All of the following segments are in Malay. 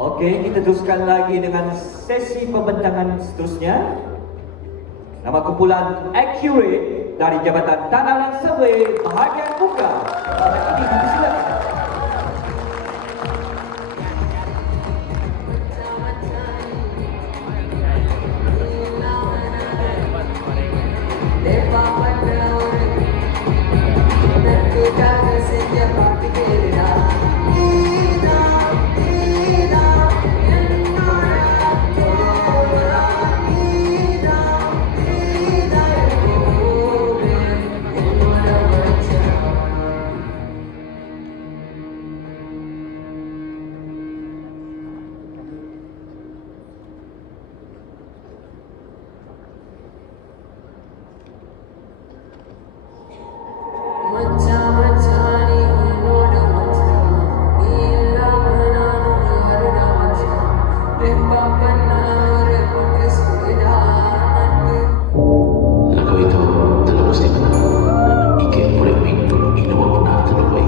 Okey, kita teruskan lagi dengan sesi pembentangan seterusnya. Nama kumpulan Accurate dari Jabatan Tanah dan Survey bahagian muka. Ini dipersilakan. Lagu itu telah mesti menang. Ikan boleh minggu ini pernah terlupai.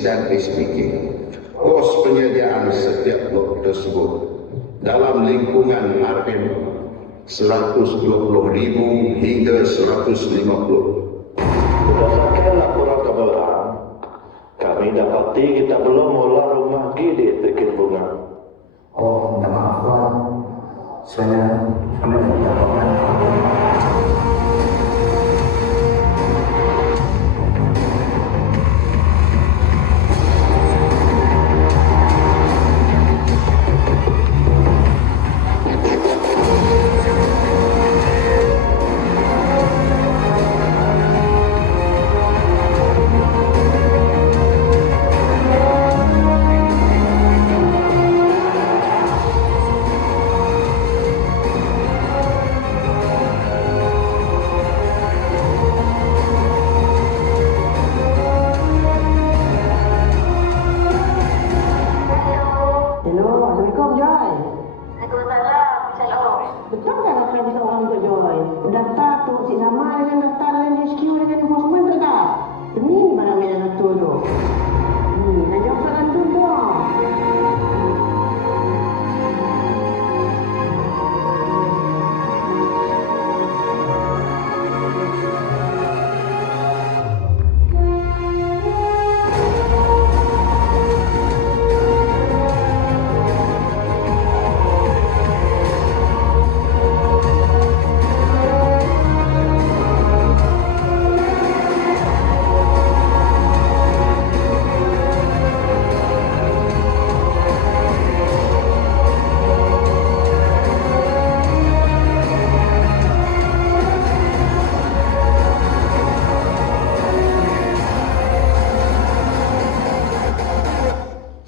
Dan SPK. Kos penyediaan setiap blok tersebut dalam lingkungan RM 120.000 hingga 150. Berdasarkan laporan kebenaran, kami dapati kita belum mula rumah GD Tekin Bunga. Oh, minta maaf Tuan. Saya tidak dapat.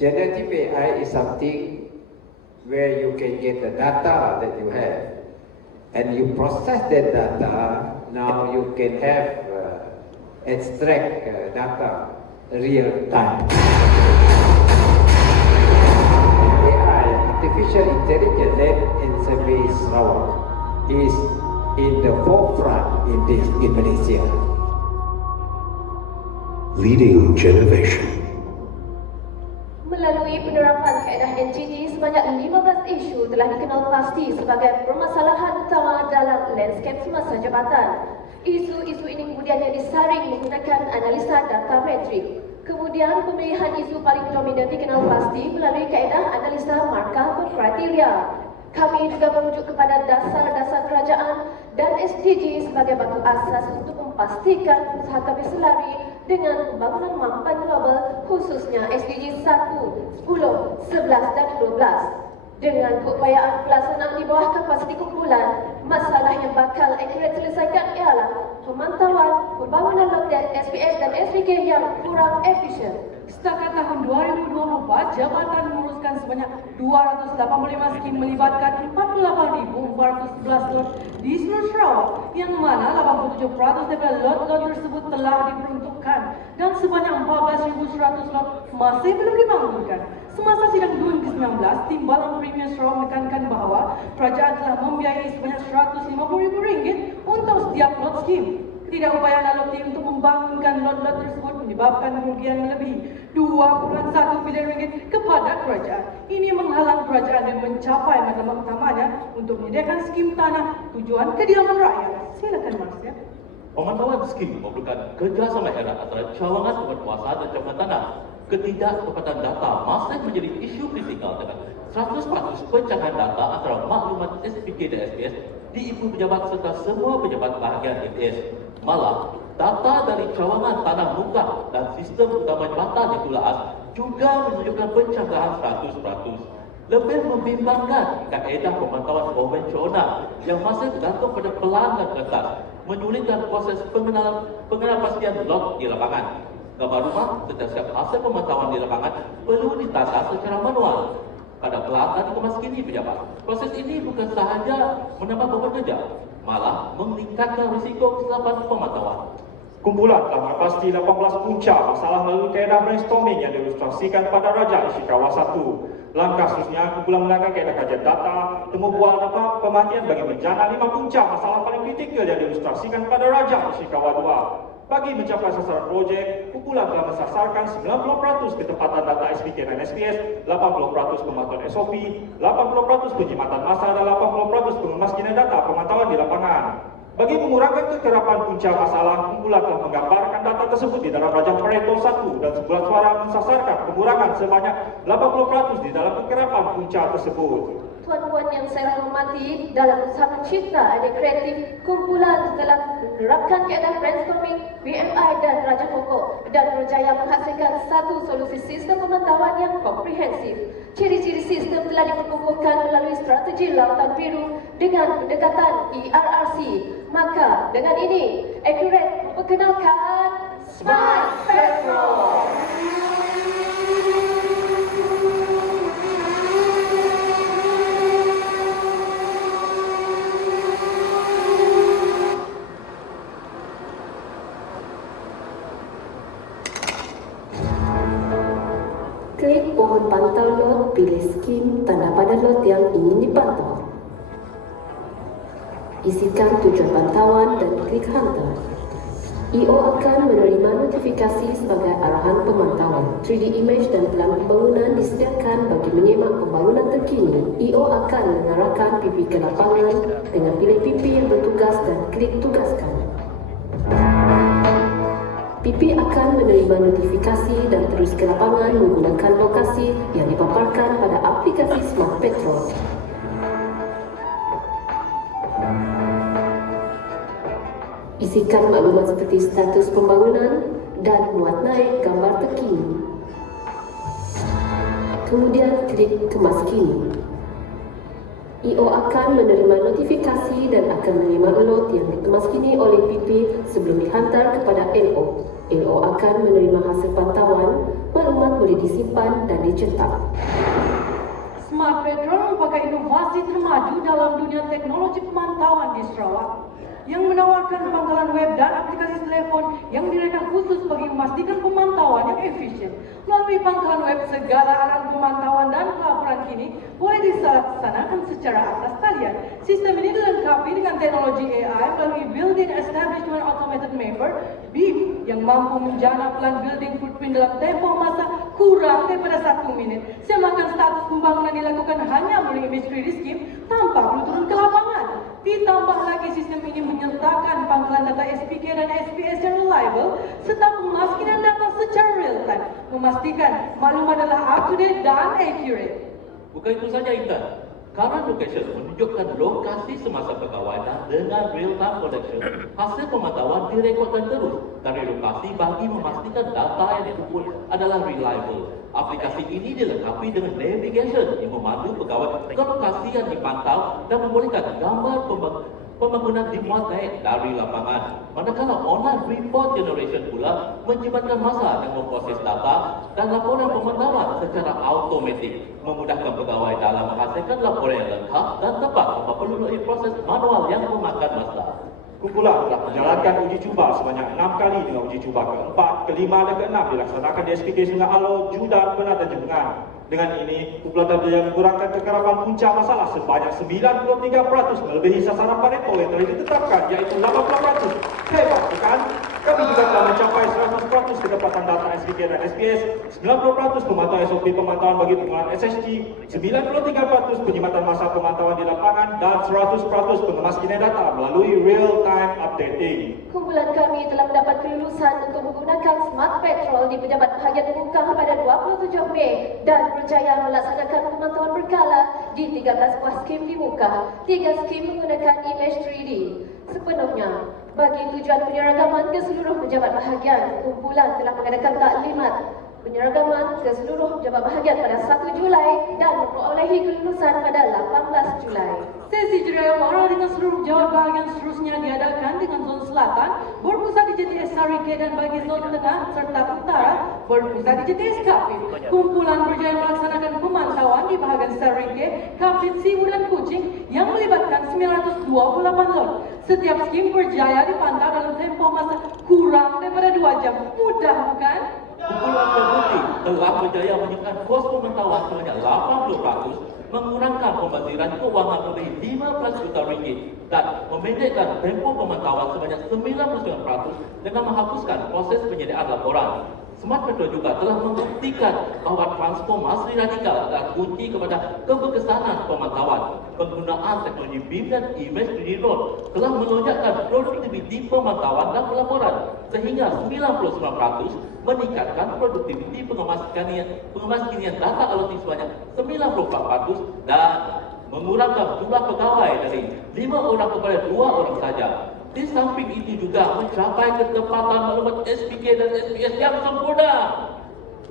Generative AI is something where you can get the data that you have and you process that data. Now you can have extract data real time. AI, artificial intelligence led in service Sarawak, is in the forefront in Malaysia. Leading generation. Melalui penerapan kaedah NGT, sebanyak 15 isu telah dikenal pasti sebagai permasalahan utama dalam landscape semasa jabatan. Isu-isu ini kemudiannya disaring menggunakan analisa data metrik. Kemudian pemilihan isu paling dominan dikenal pasti melalui kaedah analisa markah berkriteria. Kami juga merujuk kepada dasar-dasar kerajaan dan SDG sebagai batu asas untuk memastikan usaha kami selari dengan pembangunan mampan global, khususnya SDG 1, 10, 11 dan 12. Dengan keupayaan pelaksanaan di bawah kapasiti kumpulan, masalah yang bakal akurat selesaikan ialah pemantauan pembangunan lot SPS dan SPK yang kurang efisien. Setakat tahun 2024, jabatan menguruskan sebanyak 285 skim melibatkan 48,411 lot di seluruh Sarawak, yang mana 87% daripada lot-lot tersebut telah diperuntukkan dan sebanyak 14,100 lot masih belum dibangunkan. Semasa sidang 2019, Timbalan Premier Sarawak menekankan bahawa kerajaan telah membiayai sebanyak RM150,000 untuk setiap lot skim. Ketidakupayaan LOT untuk membangunkan lot-lot tersebut menyebabkan kerugian melebihi RM2.1 bilion kepada kerajaan. Ini menghalang kerajaan dan mencapai matlamat utamanya untuk menyediakan skim tanah tujuan kediaman rakyat. Silakan Marsya. Pemantauan skim memerlukan kerjasama erat antara cawangan penguasaan dan cawangan tanah. Ketidaktepatan data masih menjadi isu kritikal dengan 100% pencangkahan data antara maklumat SPK dan SPS di ibu pejabat serta semua pejabat bahagian MPS. Malah, data dari cawangan tanah muka dan sistem utama jabatan yang tulaas juga menunjukkan pencangkahan 100%. Lebih membimbangkan kaedah pemantauan konvensional yang masih bergantung pada pelanggan kertas menyulitkan proses pengenalpastian lot di lapangan. Gambar rumah setiap hasil pemantauan di lapangan perlu ditata secara manual. Pada pelanggan dikemaskini pejabat, proses ini bukan sahaja menambah beban kerja, malah meningkatkan risiko kesilapan pemantauan. Kumpulan telah menepasti 18 punca masalah melalui kaedah brainstorming yang diilustrasikan pada Raja Ishikawa 1. Langkah seterusnya, kumpulan menggunakan kaedah kajian data, temu buah data pemerhatian bagi bencana 5 punca masalah paling kritikal yang diilustrasikan pada Raja Ishikawa 2. Bagi mencapai sasaran projek, kumpulan telah mensasarkan 90% ketepatan data SPK dan SPS, 80% pemantauan SOP, 80% penjimatan masa dan 80% pengemaskinan data pemantauan di lapangan. Bagi mengurangkan kekerapan punca masalah, kumpulan telah menggambarkan data tersebut di dalam Rajah Pareto 1 dan sebulan suara mensasarkan pengurangan sebanyak 80% di dalam kekerapan punca tersebut. Tuan-tuan yang saya hormati, dalam usaha mencipta ide kreatif, kumpulan telah menerapkan kaedah brainstorming, BMI dan Raja Pokok dan berjaya menghasilkan satu solusi sistem pemantauan yang komprehensif. Ciri-ciri sistem telah diperkukuhkan melalui strategi Lautan Biru dengan pendekatan ERRC. Maka dengan ini, Accurate memperkenalkan Smart Petrol. Klik pohon pantau lot, pilih skim tanda pada lot yang ingin dipantau. Isikan tujuan pantauan dan klik hantar. EO akan menerima notifikasi sebagai arahan pemantauan. 3D image dan pelan pembangunan disediakan bagi menyemak pembangunan terkini. EO akan mengarahkan PP ke lapangan dengan pilih PP yang bertugas dan klik tugaskan. PP akan menerima notifikasi dan terus ke lapangan menggunakan lokasi yang dipaparkan pada aplikasi Smart Petrol. Isikan maklumat seperti status pembangunan dan muat naik gambar terkini. Kemudian klik kemas kini. EO akan menerima notifikasi dan akan menerima lot yang dikemaskini oleh PP sebelum dihantar kepada LO. LO akan menerima hasil pantauan, maklumat boleh disimpan dan dicetak. Smart Petrol merupakan inovasi termaju dalam dunia teknologi pemantauan di Sarawak yang menawarkan pangkalan web dan aplikasi telefon yang dirancang khusus bagi memastikan pemantauan yang efisien. Melalui pangkalan web, segala arahan pemantauan dan pelaporan kini boleh dilaksanakan secara atas talian. Sistem ini dilengkapi dengan teknologi AI melalui Built-in Establishment Automated Mapper (BIP) yang mampu menjana plan building footprint dalam tempoh masa kurang daripada 1 minit. Semakan status pembangunan dilakukan hanya melalui image 3D scheme tanpa perlu turun ke lapangan. Ditambah lagi sistem ini menyertakan pangkalan data SPK dan SPS yang reliable serta pemaskinan data secara real time, memastikan maklumat adalah up to date dan accurate. Bukan itu saja, Intan. Current location menunjukkan lokasi semasa pegawai dan dengan real time connection, hasil pemantauan direkodkan terus dari lokasi bagi memastikan data yang dikumpul adalah reliable. Aplikasi ini dilengkapi dengan navigation yang memandu pegawai ke lokasi yang dipantau dan membolehkan gambar pembangunan dimuat naik dari lapangan. Manakala online report generation pula menjimatkan masa dan memproses data dan laporan pemantauan secara automatik, memudahkan pegawai dalam menghasilkan laporan yang lengkap dan tepat tanpa perlu melalui proses manual yang memakan masa. Kumpulan telah menjalankan uji cuba sebanyak 6 kali dengan uji cuba keempat, kelima dan keenam dilaksanakan di SPK Sungai Alo, Judan, Penat dan Jembengan. Dengan ini, kumpulan telah berjaya mengurangkan kekerapan punca masalah sebanyak 93% melebihi sasaran Pareto yang telah ditetapkan, iaitu 80%. Hebat, bukan? Kami juga telah mencapai 100% ketepatan data SPK dan SPS, 90% pemantauan SOP pemantauan bagi penggunaan SSG, 93% penyimatan masa pemantauan di lapangan, dan 100% pengemaskinan data melalui real-time updating. Kumpulan kami telah mendapat kelulusan untuk menggunakan Smart Petrol di Pejabat Bahagian Muka pada 27 Mei dan berjaya melaksanakan pemantauan berkala di 13 buah skim di muka. 3 skim menggunakan image 3D. Sepenuhnya bagi tujuan penyeragaman ke seluruh pejabat bahagian, kumpulan telah mengadakan taklimat penyeragaman ke seluruh pejabat bahagian pada 1 Julai dan memperolehi kelulusan pada 18 Julai. Sesi jerai wara dengan seluruh pejabat bahagian seterusnya diadakan dengan zon selatan berpusat di JTS Sarike dan bagi zon tengah serta utara berpusat di JTS Kapit. Kumpulan berjaya melaksanakan pemantauan di bahagian Sarike, Kapit, Sibu dan Kuching yang melibatkan 928 lot. Setiap skim berjaya dipantau dalam tempoh masa kurang daripada 2 jam. Mudah bukan? Kumpulan terbukti telah berjaya menyimpan kos pemantauan sebanyak 80%, mengurangkan pembaziran kewangan lebih 15 juta ringgit dan memendekkan tempoh pemantauan sebanyak 99% dengan menghapuskan proses penyediaan laporan. Smart Petrol juga telah membuktikan bahawa transformasi radikal adalah kunci kepada keberkesanan pemantauan. Penggunaan teknologi BIM dan image 3D drone telah melonjakkan produktiviti pemantauan dan pelaporan sehingga 99% meningkatkan produktiviti pengemaskinian data aloti sebanyak 94% dan mengurangkan jumlah pegawai dari 5 orang kepada 2 orang saja. Di samping itu juga mencapai ketepatan maklumat SPK dan SPS yang sempurna.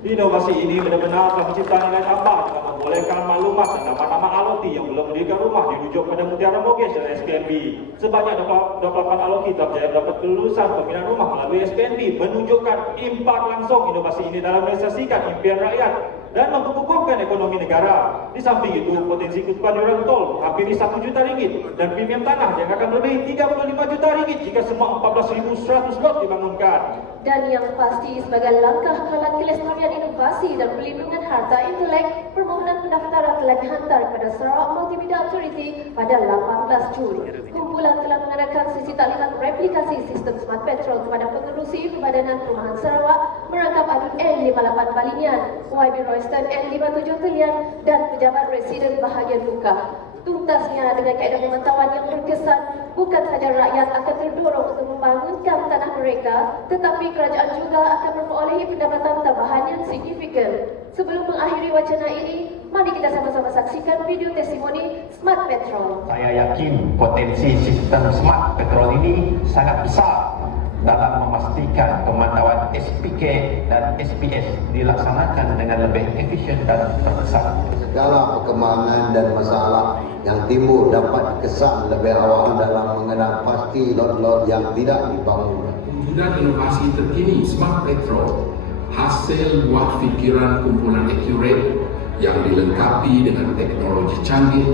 Inovasi ini benar-benar telah mencipta nilai tambah dengan membolehkan maklumat dan nama-nama aloti yang belum mendirikan rumah dirujuk pada Mutiara Mortgage dan SPNB. Sebanyak 28 aloti telah berjaya mendapat kelulusan pembinaan rumah melalui SPNB, menunjukkan impak langsung inovasi ini dalam merealisasikan impian rakyat dan memperkukuhkan ekonomi negara. Di samping itu, potensi ketukan yuran tol hampir 1 juta ringgit dan premium tanah yang akan melebihi 35 juta ringgit jika semua 14.100 lot dibangunkan. Dan yang pasti sebagai langkah halat kelestarian inovasi dan perlindungan harta intelek, permohonan pendaftaran telah dihantar kepada Sarawak Multimedia Authority pada 18 Jun. Kumpulan telah mengadakan sesi taklimat replikasi sistem Smart Petrol kepada pengerusi Perbadanan Perumahan Sarawak, merangkap adun L58 Balinian, YB Royston L57 Telian dan pejabat residen bahagian muka. Tuntasnya dengan kaedah pemantauan yang berkesan, bukan sahaja rakyat akan terdorong untuk membangunkan tanah mereka, tetapi kerajaan juga akan memperolehi pendapatan tambahan yang signifikan. Sebelum mengakhiri wacana ini, mari kita sama-sama saksikan video testimoni Smart Petrol. Saya yakin potensi sistem Smart Petrol ini sangat besar dalam memastikan pemantauan SPK dan SPS dilaksanakan dengan lebih efisien dan terkesan. Segala perkembangan dan masalah yang timbul dapat dikesan lebih awal dalam mengenal pasti lot-lot yang tidak dibangun. Wujudkan inovasi terkini Smart Petro hasil buah fikiran kumpulan Accurate yang dilengkapi dengan teknologi canggih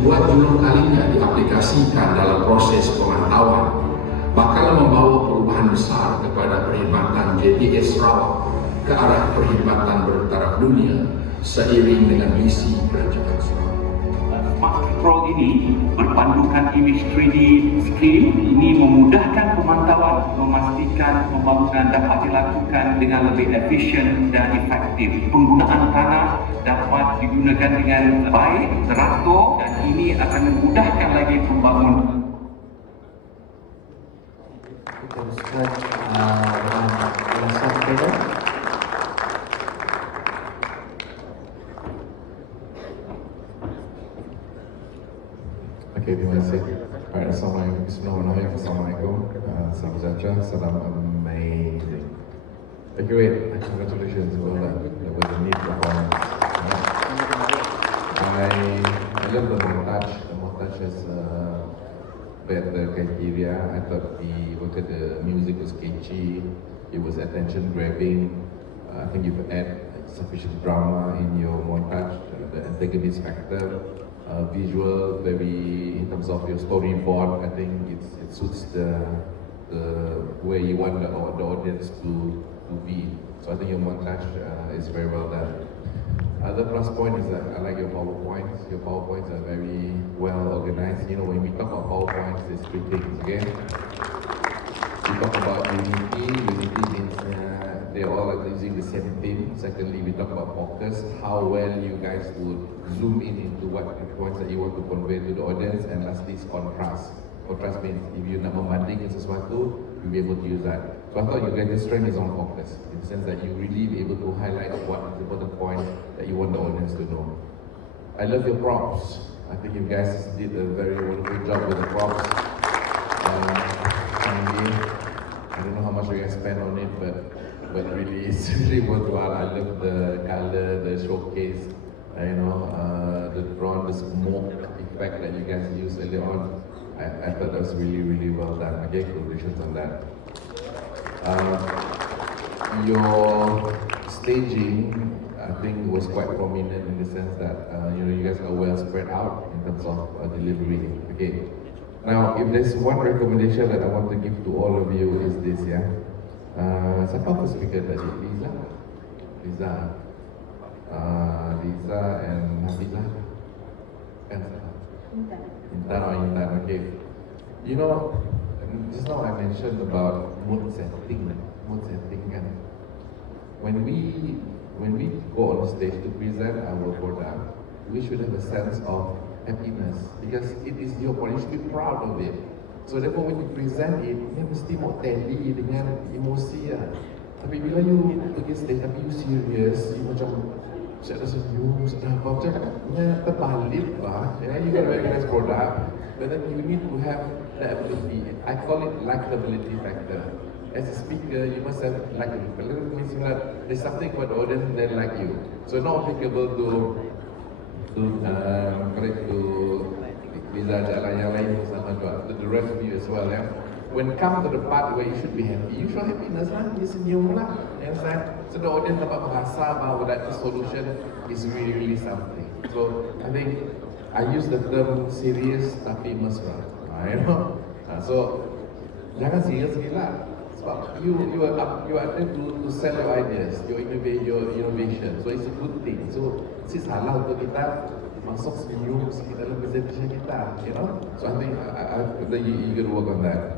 buat julung kalinya diaplikasikan dalam proses pemantauan bakal membawa perubahan besar kepada perkhidmatan JTS Sarawak ke arah perkhidmatan bertaraf dunia seiring dengan misi kerajaan Sarawak. Smart Control ini berpandukan image 3D screen ini memudahkan pemantauan, memastikan pembangunan dapat dilakukan dengan lebih efisien dan efektif. Penggunaan tanah dapat digunakan dengan baik, teratur dan ini akan memudahkan lagi pembangunan. Teruskan ulasan panel. Okey, terima kasih. Alright, Assalamualaikum. Bismillahirrahmanirrahim. Assalamualaikum. Salam sejahtera. Salam amazing. Accurate. Congratulations. Well done. That was a neat performance. I love the montage. The montage is better criteria. I thought the music was catchy. It was attention grabbing. I think you've added sufficient drama in your montage. The antagonist factor. Visual, very in terms of your storyboard, I think it suits the way you want the audience to be. So I think your montage is very well done. The plus point is that I like your PowerPoints. Your PowerPoints are very well organized. You know, when we talk about PowerPoints, there's three things. Again, we talk about unity. Unity means they're all using the same theme. Secondly, we talk about focus, how well you guys would zoom in into what the points that you want to convey to the audience. And lastly is contrast. Contrast means if you nak membandingkan sesuatu, you'll be able to use that. So I thought your greatest strength is on focus, in the sense that you really be able to highlight what is the important point that you want the audience to know. I love your props. I think you guys did a very wonderful job with the props. I don't know how much you guys spent on it, but really it's really worthwhile. I love the color, the showcase, the drawn, the smoke effect that you guys used earlier on. I thought that was really, really well done. Okay, congratulations on that. Your staging, I think, was quite prominent in the sense that you guys are well spread out in terms of delivery. Okay. Now, if there's one recommendation that I want to give to all of you is this, yeah. Siapa first speaker tadi? Liza and Hafizah. Intan, okay. You know, just now I mentioned about mood setting kan. When we go on stage to present our product, we should have a sense of happiness because it is your point. You should be proud of it. So therefore when you present it, you mesti mau tally dengan emosi ya. Tapi bila you pergi stage tapi you serious, you macam saya ada senyum, saya apa macam terbalik lah. You got a very nice product, but then you need to have the ability. I call it likability factor. As a speaker, you must have likability. It means there's something about the audience that like you. So not applicable to Liza Jalan yang lain sama juga, to the rest of you as well, yeah. When come to the part where you should be happy, you show happiness lah, you senyum lah, understand? So the audience dapat merasa bahawa that solution is really, really something. So I think I use the term serious tapi mesra, so jangan serius gila. Sebab you are there to sell your ideas, your innovation. So it's a good thing. So it's salah untuk kita masuk senyum sikit dalam presentation kita, So I think you got to work on that.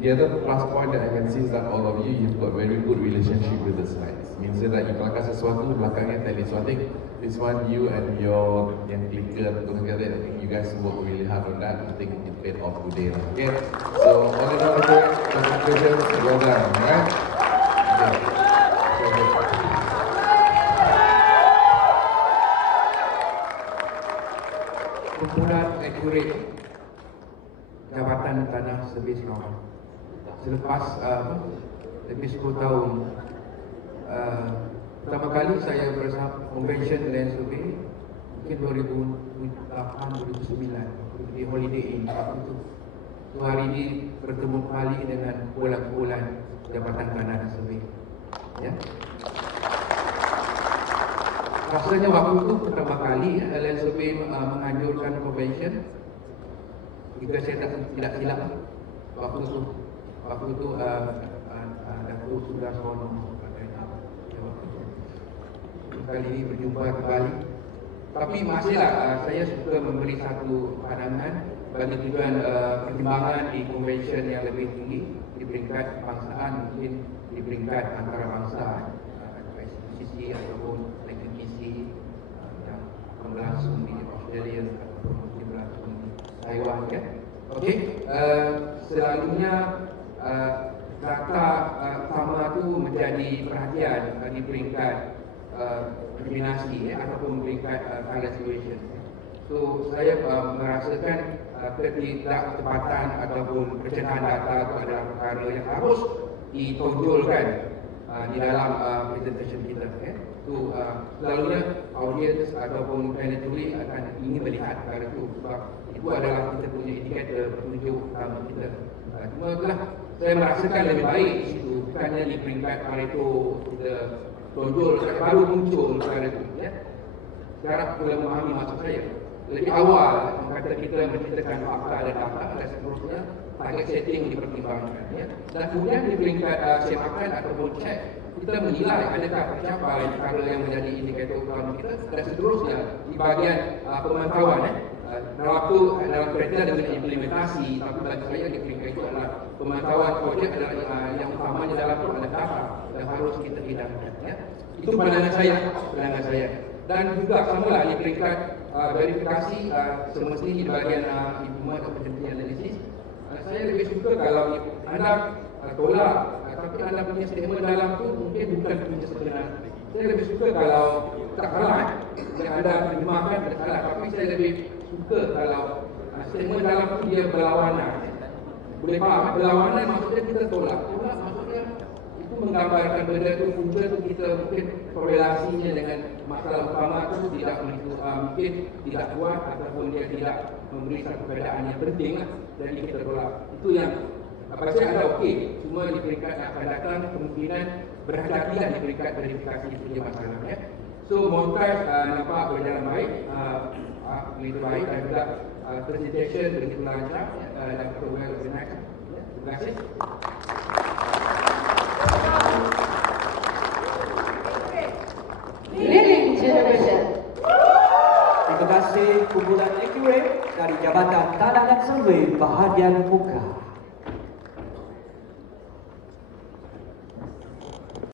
The other plus point that I can see is that all of you've got very good relationship with the slides. Means that you kelakar sesuatu belakangnya tally. So I think this one you and your yang clicker together, I think you guys work really hard on that. I think it paid off today. Okay. So all in all, congratulations, well done, right? Okay. Kumpulan Accurate Jabatan Tanah Servis Sarawak. selepas lebih 10 tahun. Pertama kali saya bersama Convention Land Survey mungkin 2008-2009 di Holiday Inn waktu itu. So, hari ini bertemu kembali dengan kumpulan Jabatan Tanah dan Survey. Ya. Rasanya waktu itu pertama kali Land Survey menganjurkan convention. Jika saya tidak silap waktu itu Datuk Sudarsono kali ini berjumpa kembali. Tapi masihlah saya suka memberi satu pandangan bagi tujuan pertimbangan di convention yang lebih tinggi di peringkat kebangsaan, mungkin di peringkat antarabangsa, ICC ataupun legitimasi yang akan berlangsung di Australia ataupun mungkin berlangsung di Taiwan, kan? Okey, selalunya data sama itu menjadi perhatian di peringkat eliminasi ataupun peringkat current situation. So saya merasakan ketidaktepatan ataupun pencerahan data itu adalah perkara yang harus ditonjolkan di dalam presentation kita. So selalunya audiens ataupun planetary akan ingin melihat perkara itu sebab itu adalah kita punya indikator petunjuk utama kita. Cuma itulah saya merasakan lebih baik di situ, bukannya di peringkat Pareto kita tonjol baru muncul perkara itu. Sekarang boleh memahami maksud saya. Lebih awal kata kita menceritakan fakta dan data dan seterusnya, target setting dipertimbangkan. Dan kemudian di peringkat semakan ataupun cek, kita menilai adakah tercapai perkara yang menjadi indikator utama kita dan seterusnya di bahagian pemantauan. Dalam kaitan dengan implementasi, tapi bagi saya di peringkat itu adalah pemantauan projek adalah yang utamanya dalam itu adalah data yang harus kita hidangkan. Itu pandangan saya. Dan juga samalah di peringkat verifikasi semestinya di bahagian implement atau penelitian analisis. Saya lebih suka kalau anda tolak tapi anda punya statement dalam tu mungkin bukan punya sebenar. Saya lebih suka kalau tak salah yang anda terjemahkan tak salah, tapi saya lebih suka kalau statement dalam tu dia berlawanan. Boleh faham? Berlawanan maksudnya kita tolak maksudnya itu menggambarkan benda itu punca tu kita mungkin korelasinya dengan masalah utama itu tidak mungkin tidak kuat ataupun dia tidak memberi satu keadaan yang penting lah, jadi kita tolak. Itu yang apa saya ada okey, cuma di peringkat akan datang kemungkinan berhati-hatilah di peringkat verifikasi itu dia masalahnya. So montage nampak berjalan baik, begitu baik dan juga presentation begitu lancar dan well organized. Terima kasih. Leading Generation. Terima kasih kumpulan Accurate dari Jabatan Tanah dan Survey bahagian muka.